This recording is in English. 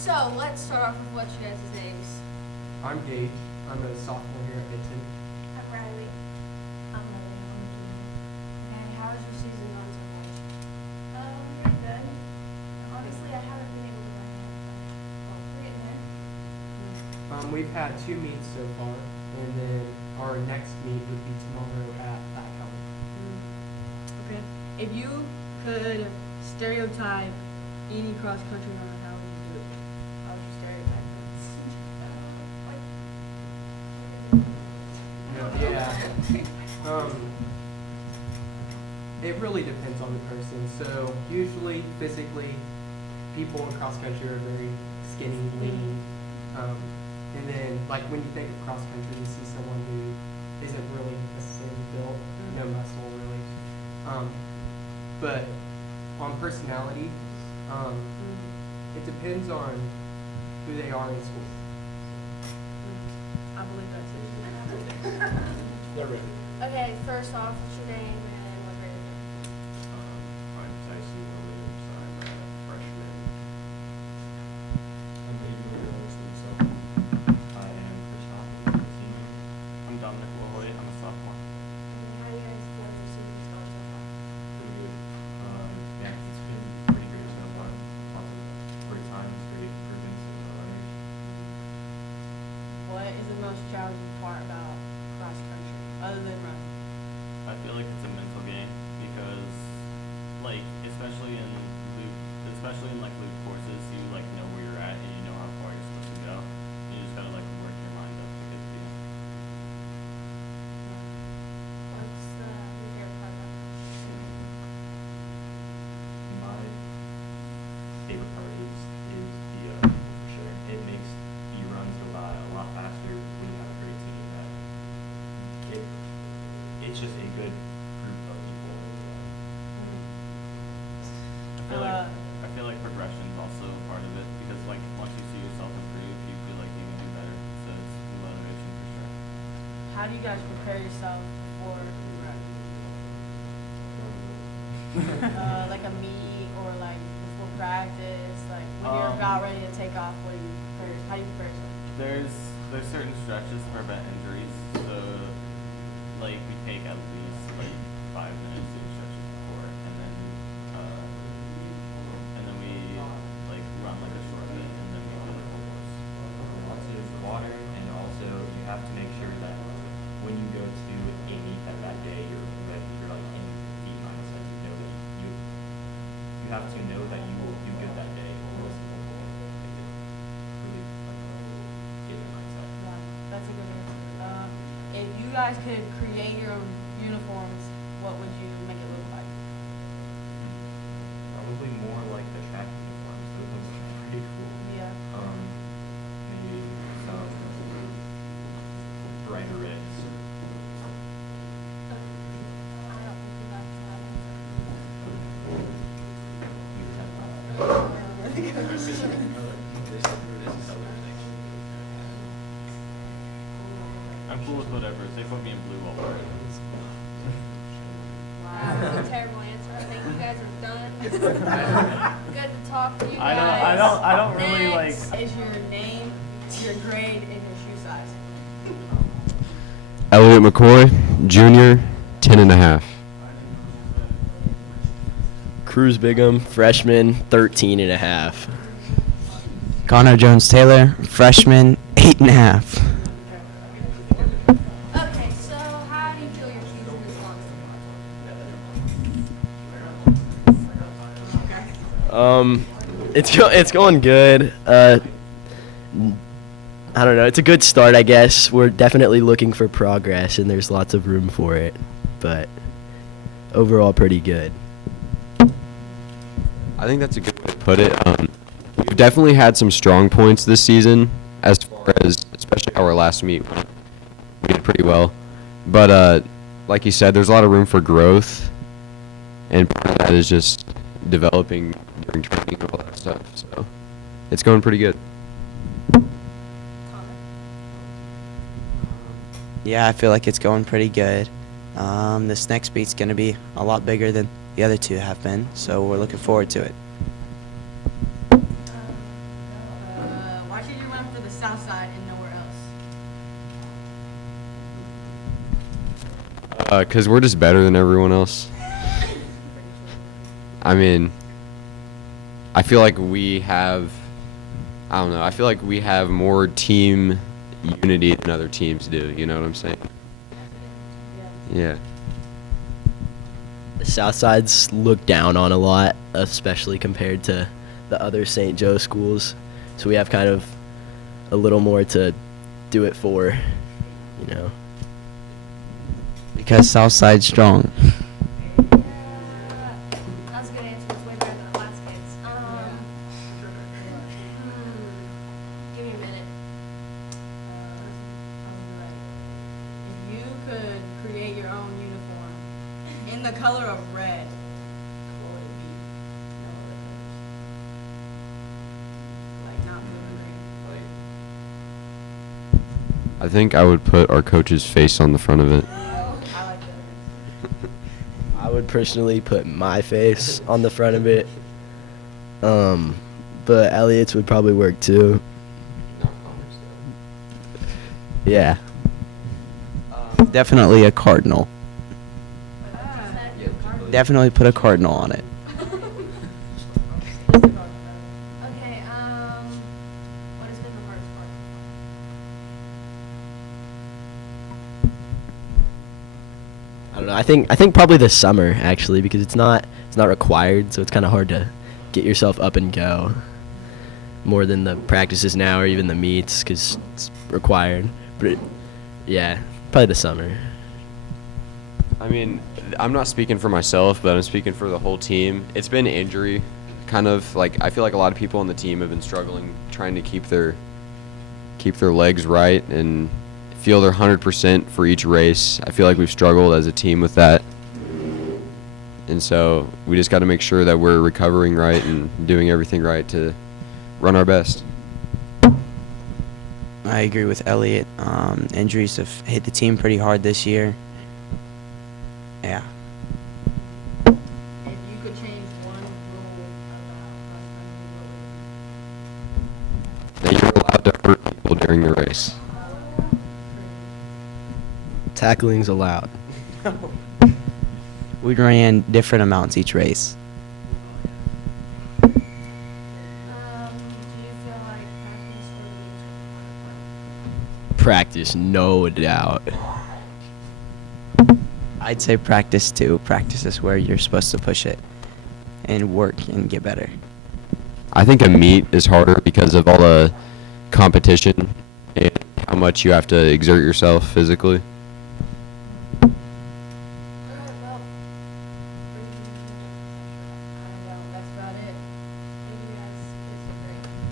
So let's start off with what you guys' names. I'm Gage. I'm a sophomore here at Benton. I'm Riley. I'm Lily. I'm a junior. And how has your season gone so far? Pretty good. Honestly, I haven't been able to run yet, but we're getting there. We've had 2 meets so far, and then our next meet would be tomorrow at Back Alley. Okay. If you could stereotype any cross country runner, how would you do it? How would you stereotype Yeah. It really depends on the person. So usually, physically, people in cross country are very skinny, lean. And then, like when you think of cross country, you see someone who isn't really necessarily built, no muscle really. But on personality, it depends on who they are in school. I believe that's it. They're ready. Okay, first off, what's your name and what grade are you I'm Tyson Williams. I'm a freshman. I'm Adrian Williams, I am Christopher, a senior. I'm Dominic Wilhoy. I'm a sophomore. and how do you guys feel like your season's going so far? pretty good. Yeah, it's been pretty great so far. Lots of great times, great improvements in the runners. What is the most challenging part about cross country, other than running? I feel like it's a mental game because, like, especially in like loop courses, you like know where you're at and you know how far you're supposed to go. You just gotta like work your mind up to get to the end. What's your favorite part about it? My favorite part is the for sure. It makes your runs go by a lot faster when you have a great team. It's just a good group of people. I feel like progression is also a part of it because like once you see yourself improve, you feel like you can do better. So it's motivation for sure. How do you guys prepare yourself before you run? Like a meet or like before practice, like when you're about ready to take off, how do you prepare yourself? There's certain stretches to prevent injuries. So like we take at least like 5 minutes to do stretches before, and then we like run like a short bit, and then we do the whole course. Lots of water, and also you have to make sure that when you go to a meet that day, you're like in the mindset. You know that you have to know that you will do good that day. Otherwise, it won't go. Really get your mindset. Yeah, that's a good answer. If you guys could create your own uniforms, what would you make it look like? Probably more like the track uniforms. Those ones are pretty cool. Yeah. Maybe some brighter reds. I don't think we got that Maybe 10 I'm cool with whatever. If they put me in blue, I'll wear it. Wow, that was a terrible answer. I think you guys are done. Good to talk to you guys. I don't really like. Next. Is your name, your grade, and your shoe size? Elliot McCoy, junior, 10.5. Cruz Bigham, freshman, 13.5. Connor Jones Taylor, freshman, 8.5. Okay, so how do you feel your season is going so far? It's going good. I don't know. It's a good start, I guess. We're definitely looking for progress, and there's lots of room for it. But overall, pretty good. I think that's a good way to put it. We've definitely had some strong points this season, as far as especially our last meet went. We did pretty well. But like you said, there's a lot of room for growth, and part of that is just developing during training and all that stuff. So it's going pretty good. Yeah, I feel like it's going pretty good. This next beat's going to be a lot bigger than the other two have been, so we're looking forward to it. year you went for the south side and nowhere else? Because we're just better than everyone else. I mean, I feel like we have, I don't know, I feel like we have more team unity than other teams do, you know what I'm saying? Yeah. The South Side's looked down on a lot, especially compared to the other St. Joe schools. So we have kind of a little more to do it for, you know. Because Southside's strong. That was a good answer. It's way better than the last kids. Give me a minute. If you could create your own uniform in the color of red, what would it be? No other colors. Like not blue and green. I think I would put our coach's face on the front of it. I like that. I would personally put my face on the front of it. But Elliot's would probably work too. Yeah. Definitely a cardinal. Definitely put a cardinal on it. Okay, what has been the hardest part? I don't know. I think probably the summer actually, because it's not required, so it's kind of hard to get yourself up and go. More than the practices now or even the meets, because it's required. But yeah, probably the summer. I mean, I'm not speaking for myself, but I'm speaking for the whole team. It's been injury, kind of like I feel like a lot of people on the team have been struggling trying to keep their legs right and feel their 100% for each race. I feel like we've struggled as a team with that. And so we just got to make sure that we're recovering right and doing everything right to run our best. I agree with Elliot. Injuries have hit the team pretty hard this year. Yeah. If you could change one rule about cross country, what would it be? That you're allowed to hurt people during the race. Tackling's allowed. We ran different amounts each race. Do you feel like Practice, no doubt. I'd say practice too. Practice is where you're supposed to push it and work and get better. I think a meet is harder because of all the competition and how much you have to exert yourself physically.